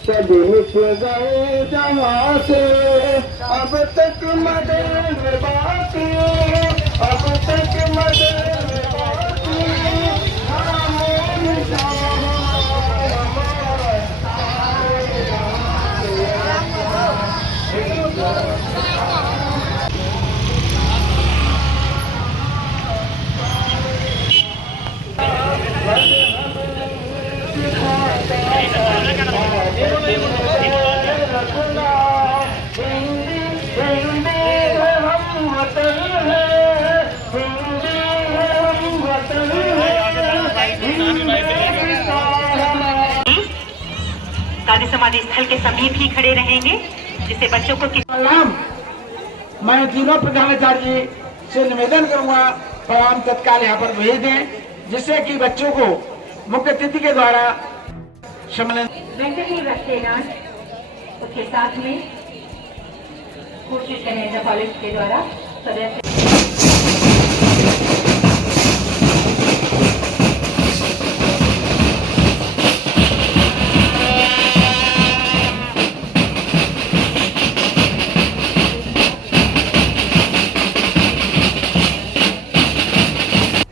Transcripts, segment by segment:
सब मिट गए जहाँ से, अब तक मदद बाकी, अब तक मदद बाकी, गांधी समाधि स्थल के समीप ही खड़े रहेंगे, जिससे बच्चों को मैं तीनों प्रधानाचार्य जी से निवेदन करूंगा प्रणाम तत्काल यहाँ पर भेज दें, जिससे कि बच्चों को मुख्य अतिथि के द्वारा सम्मेलन वेंकटेश रखेगा। उसके साथ में कोशिश करें कॉलेज के द्वारा सदस्य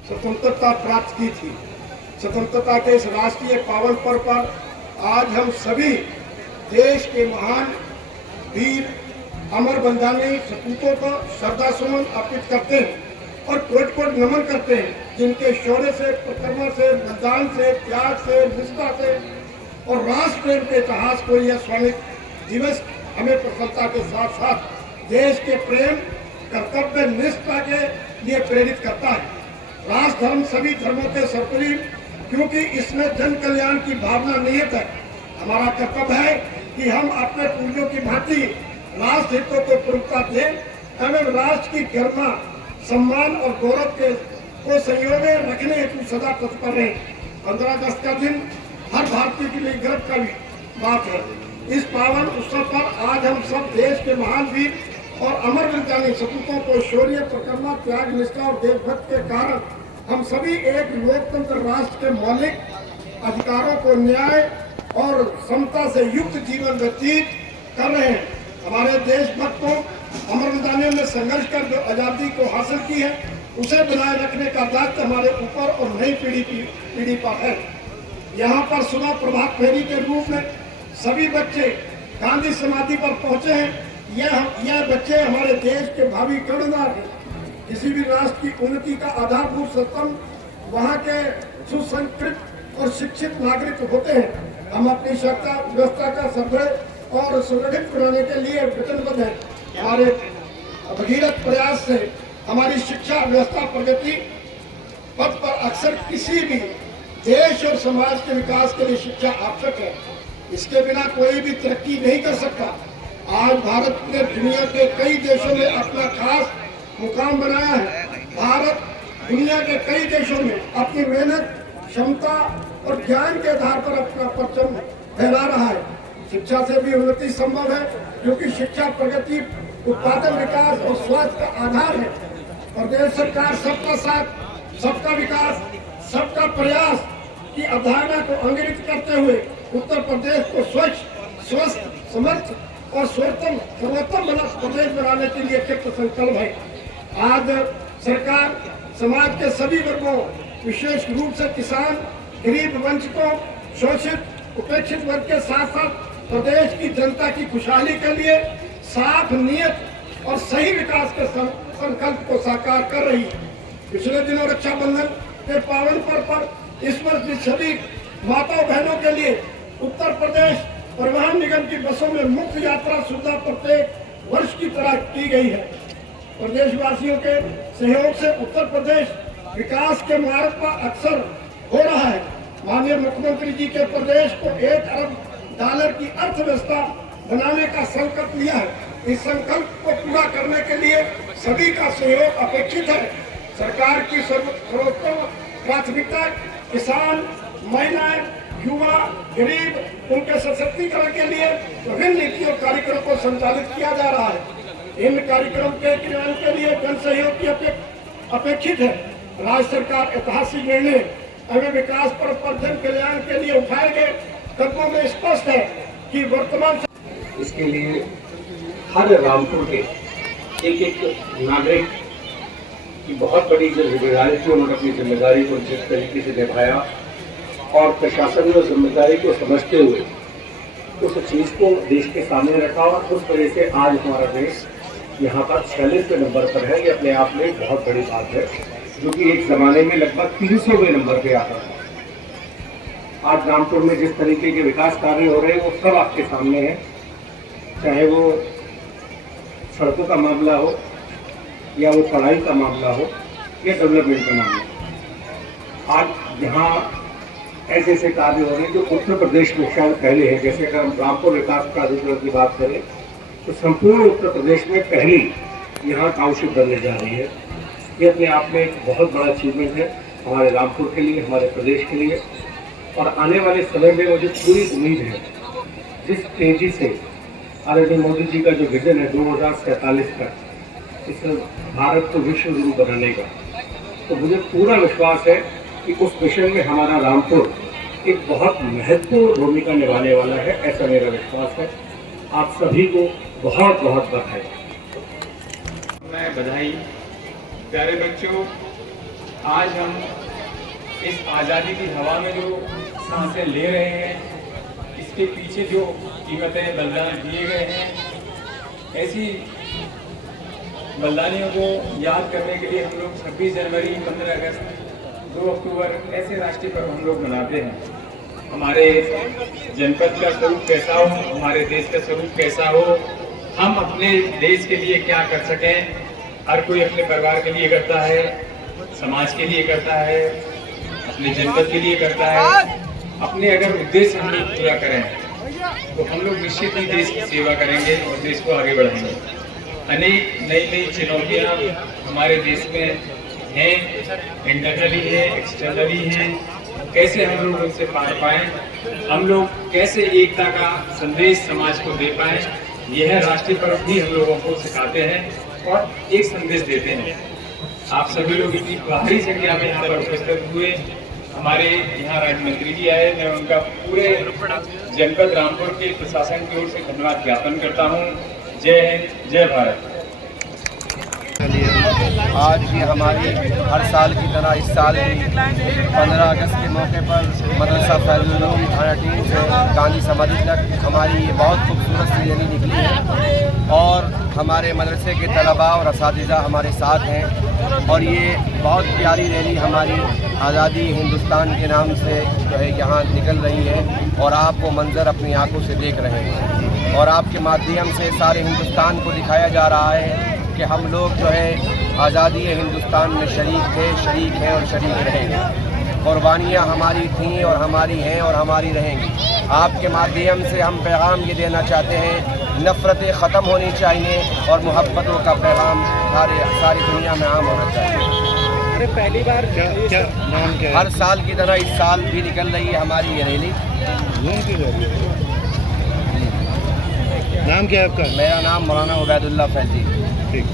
स्वतंत्रता प्राप्त की थी। स्वतंत्रता के इस राष्ट्रीय पावन पर्व पर आज हम सभी देश के महान वीर अमर बलिदानी सपूतों को श्रद्धासुमन अर्पित करते हैं और कोटि नमन करते हैं, जिनके शौर्य से, परिक्रमा से, बलिदान से, त्याग से, निष्ठा से और राष्ट्र प्रेम के इतिहास को यह स्वामिक दिवस हमें प्रसन्नता के साथ साथ देश के प्रेम, कर्तव्य निष्ठा के लिए प्रेरित करता है। राष्ट्र धर्म सभी धर्मों के सर्वोपरि, क्योंकि इसमें जन कल्याण की भावना निहित है। हमारा कर्तव्य है कि हम अपने पूर्वजों की भांति राष्ट्र हितों को प्रमुखता दें एवं राष्ट्र की गरिमा, सम्मान और गौरव को संयोग में रखने हेतु सदा तत्पर रहे। 15 अगस्त का दिन हर भारतीय के लिए गर्व का बात है। इस पावन उत्सव पर आज हम सब देश के महान वीर और अमर बलिदानी सपूतों को शौर्य, परिक्रमा, त्याग, निष्ठा और देशभक्ति के कारण हम सभी एक लोकतंत्र राष्ट्र के मौलिक अधिकारों को न्याय और समता से युक्त जीवन व्यतीत कर रहे हैं। हमारे देशभक्तों, अमर बलिदानियों ने संघर्ष कर जो आजादी को हासिल की है, उसे बनाए रखने का दायित्व हमारे ऊपर और नई पीढ़ी पर है। यहाँ पर सुबह प्रभात फेरी के रूप में सभी बच्चे गांधी समाधि पर पहुंचे हैं। यह बच्चे हमारे देश के भावी कर्णधार हैं। किसी भी राष्ट्र की उन्नति का आधारभूत स्तंभ वहाँ के सुसंस्कृत और शिक्षित नागरिक होते हैं। हम अपनी शिक्षा व्यवस्था का सुदृढ़ और सुदृढ़ बनाने के लिए वचनबद्ध हैं। हमारे भगीरथ प्रयास से हमारी शिक्षा व्यवस्था प्रगति पथ पर अक्सर किसी भी देश और समाज के विकास के लिए शिक्षा आवश्यक है। इसके बिना कोई भी तरक्की नहीं कर सकता। आज भारत ने दुनिया के कई देशों में अपना खास मुकाम बनाया है। भारत दुनिया के कई देशों में अपनी मेहनत, क्षमता और ज्ञान के आधार पर अपना परचम फहरा रहा है। शिक्षा से भी उन्नति संभव है, क्योंकि शिक्षा प्रगति, उत्पादन, विकास और स्वास्थ्य का आधार है। प्रदेश सरकार सबका साथ, सबका विकास, सबका प्रयास की अवधारणा को अंगित करते हुए उत्तर प्रदेश को स्वच्छ, स्वस्थ, समर्थ और सर्वोत्तम प्रदेश बनाने के लिए कृत संकल्प है। आज सरकार समाज के सभी वर्गों, विशेष रूप से किसान, गरीब, वंचितों, शोषित, उपेक्षित वर्ग के साथ साथ प्रदेश की जनता की खुशहाली के लिए साफ नियत और सही विकास के संकल्प को साकार कर रही है। पिछले दिनों रक्षाबंधन के पावन पर्व पर इस वर्ष भी सभी माताओं बहनों के लिए उत्तर प्रदेश परिवहन निगम की बसों में मुफ्त यात्रा सुविधा प्रत्येक वर्ष की तरह की गई है। प्रदेशवासियों के सहयोग से उत्तर प्रदेश विकास के मार्ग पर अक्सर हो रहा है। माननीय मुख्यमंत्री जी के प्रदेश को 1 अरब डॉलर की अर्थव्यवस्था बनाने का संकल्प लिया है। इस संकल्प को पूरा करने के लिए सभी का सहयोग अपेक्षित है। सरकार की सर्वोत्तम प्राथमिकता किसान, महिलाएं, युवा, गरीब, उनके सशक्तिकरण के लिए विभिन्न नीतियों कार्यक्रमों को संचालित किया जा रहा है। इन कार्यक्रम के क्रियान्वयन के लिए जन सहयोग की अपेक्षित है। राज्य सरकार ऐतिहासिक निर्णय एवं विकास पर जन कल्याण के लिए उठाए गए तत्वों में स्पष्ट है कि वर्तमान इसके लिए हर रामपुर के एक एक नागरिक की बहुत बड़ी जो जिम्मेदारी थी, उन्होंने अपनी जिम्मेदारी को जिस तरीके से निभाया और प्रशासन ने जिम्मेदारी को समझते हुए उस चीज़ को देश के सामने रखा और उस वजह से आज हमारा देश यहाँ पर 46वें नंबर पर है। ये अपने आप में बहुत बड़ी बात है, जो कि एक ज़माने में लगभग 300वें नंबर पे आता था। आज रामपुर में जिस तरीके के विकास कार्य हो रहे हैं वो सब आपके सामने हैं, चाहे वो सड़कों का मामला हो या वो पढ़ाई का मामला हो या डेवलपमेंट का मामला हो। आज यहाँ ऐसे ऐसे कार्य हो रहे हैं जो उत्तर प्रदेश में शायद पहले है। जैसे अगर हम रामपुर विकास प्राधिकरण की बात करें तो संपूर्ण उत्तर प्रदेश में पहली यहाँ टाउनशिप बनने जा रही है। ये अपने आप में एक बहुत बड़ा अचीवमेंट है हमारे रामपुर के लिए, हमारे प्रदेश के लिए। और आने वाले समय में मुझे पूरी उम्मीद है, जिस तेजी से आदरणीय मोदी जी का जो विजन है 2047 तक इस भारत को विश्व गुरु बनाने का, तो मुझे पूरा विश्वास है कि उस मिशन में हमारा रामपुर एक बहुत महत्वपूर्ण भूमिका निभाने वाला है, ऐसा मेरा विश्वास है। आप सभी को बहुत बहुत बधाई। मैं बधाई। प्यारे बच्चों, आज हम इस आज़ादी की हवा में जो सांसें ले रहे हैं, इसके पीछे जो कीमतें बलिदान दिए गए हैं, ऐसी बलिदानियों को याद करने के लिए हम लोग 26 जनवरी, 15 अगस्त, 2 अक्टूबर ऐसे राष्ट्रीय पर्व हम लोग मनाते हैं। हमारे जनपद का स्वरूप कैसा हो, हमारे देश का स्वरूप कैसा हो, हम अपने देश के लिए क्या कर सकें। हर कोई अपने परिवार के लिए करता है, समाज के लिए करता है, अपने जनपद के लिए करता है। अपने अगर उद्देश्य हम लोग पूरा करें तो हम लोग निश्चित ही देश की सेवा करेंगे और देश को आगे बढ़ाएंगे। अनेक नई नई चुनौतियाँ हमारे देश में हैं, इंटरनली है, एक्सटर्नली हैं। कैसे हम लोग उनसे पार पाएं, हम लोग कैसे एकता का संदेश समाज को दे पाएं, यह राष्ट्रीय पर्व भी हम लोगों को सिखाते हैं और एक संदेश देते हैं। आप सभी लोग इतनी भारी संख्या में यहाँ पर उपस्थित हुए। हमारे यहाँ राज्य मंत्री जी आए, मैं उनका पूरे जनपद रामपुर के प्रशासन की ओर से धन्यवाद ज्ञापन करता हूँ। जय हिंद, जय भारत। आज भी हमारी हर साल की तरह इस साल भी 15 अगस्त के मौके पर मदरसा फैजुल उलूम थाना टीम से गांधी समाधि तक हमारी ये बहुत खूबसूरत सी रैली निकली है और हमारे मदरसे के तलबा और असातिज़ा हमारे साथ हैं और ये बहुत प्यारी रैली हमारी आज़ादी हिंदुस्तान के नाम से जो है यहाँ निकल रही है और आप वो मंज़र अपनी आंखों से देख रहे हैं और आपके माध्यम से सारे हिंदुस्तान को दिखाया जा रहा है कि हम लोग जो है आज़ादी हिंदुस्तान में शरीक थे, शरीक हैं और शरीक रहेंगे। कुर्बानियाँ हमारी थीं और हमारी हैं और हमारी रहेंगी। आपके माध्यम से हम पैगाम ये देना चाहते हैं, नफ़रतें ख़त्म होनी चाहिए और मोहब्बतों का पैगाम सारी दुनिया में आम होना चाहिए। पहली बार क्या नाम क्या है? हर साल की तरह इस साल भी निकल रही है हमारी ये रैली। नाम क्या है आपका? मेरा नाम मौलाना उबैदुल्लाह फैज़ी। ठीक।